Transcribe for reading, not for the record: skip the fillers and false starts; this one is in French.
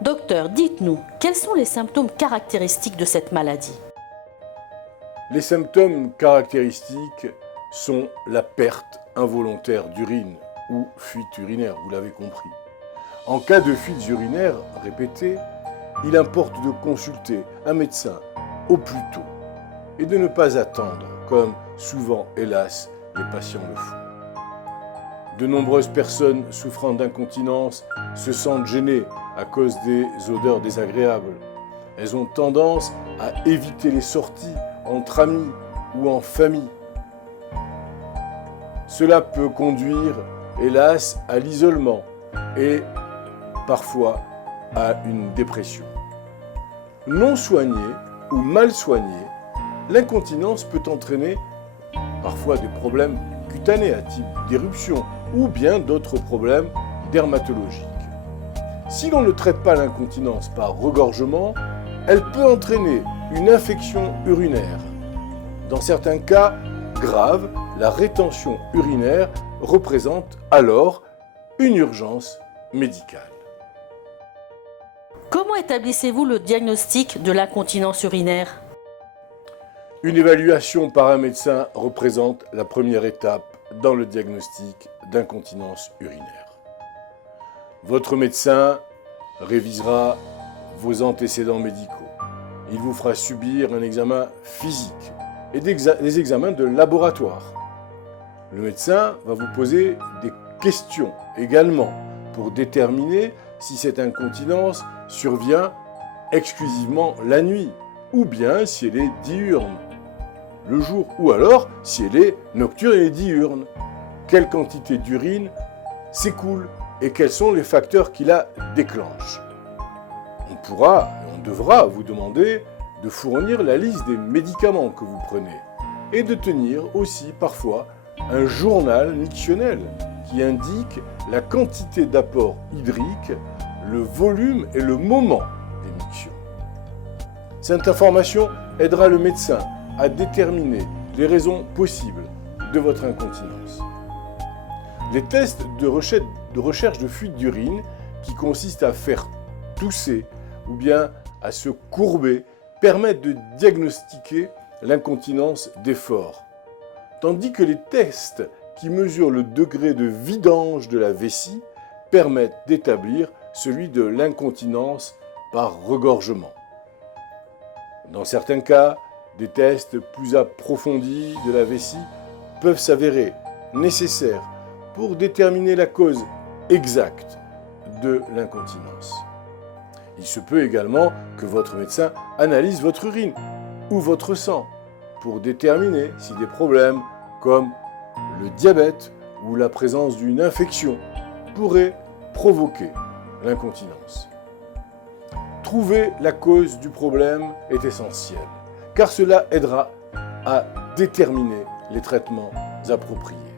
Docteur, dites-nous, quels sont les symptômes caractéristiques de cette maladie? Les symptômes caractéristiques sont la perte involontaire d'urine ou fuite urinaire, vous l'avez compris. En cas de fuites urinaires répétées, il importe de consulter un médecin au plus tôt et de ne pas attendre, comme souvent, hélas, les patients le font. De nombreuses personnes souffrant d'incontinence se sentent gênées à cause des odeurs désagréables. Elles ont tendance à éviter les sorties entre amis ou en famille. Cela peut conduire, hélas, à l'isolement et parfois à une dépression. Non soignée ou mal soignée, l'incontinence peut entraîner parfois des problèmes cutanés à type d'éruption ou bien d'autres problèmes dermatologiques. Si l'on ne traite pas l'incontinence par regorgement, elle peut entraîner une infection urinaire. Dans certains cas graves, la rétention urinaire représente alors une urgence médicale. Comment établissez-vous le diagnostic de l'incontinence urinaire? Une évaluation par un médecin représente la première étape dans le diagnostic d'incontinence urinaire. Votre médecin révisera vos antécédents médicaux. Il vous fera subir un examen physique et des examens de laboratoire. Le médecin va vous poser des questions également pour déterminer si cette incontinence survient exclusivement la nuit ou bien si elle est diurne le jour ou alors si elle est nocturne et diurne. Quelle quantité d'urine s'écoule et quels sont les facteurs qui la déclenchent. On pourra et on devra vous demander de fournir la liste des médicaments que vous prenez et de tenir aussi parfois un journal mictionnel qui indique la quantité d'apport hydrique, le volume et le moment des mictions. Cette information aidera le médecin à déterminer les raisons possibles de votre incontinence. Les tests de recherche de fuite d'urine, qui consistent à faire tousser ou bien à se courber, permettent de diagnostiquer l'incontinence d'effort, tandis que les tests qui mesurent le degré de vidange de la vessie permettent d'établir celui de l'incontinence par regorgement. Dans certains cas, des tests plus approfondis de la vessie peuvent s'avérer nécessaires pour déterminer la cause exacte de l'incontinence. Il se peut également que votre médecin analyse votre urine ou votre sang pour déterminer si des problèmes comme le diabète ou la présence d'une infection pourraient provoquer l'incontinence. Trouver la cause du problème est essentiel, car cela aidera à déterminer les traitements appropriés.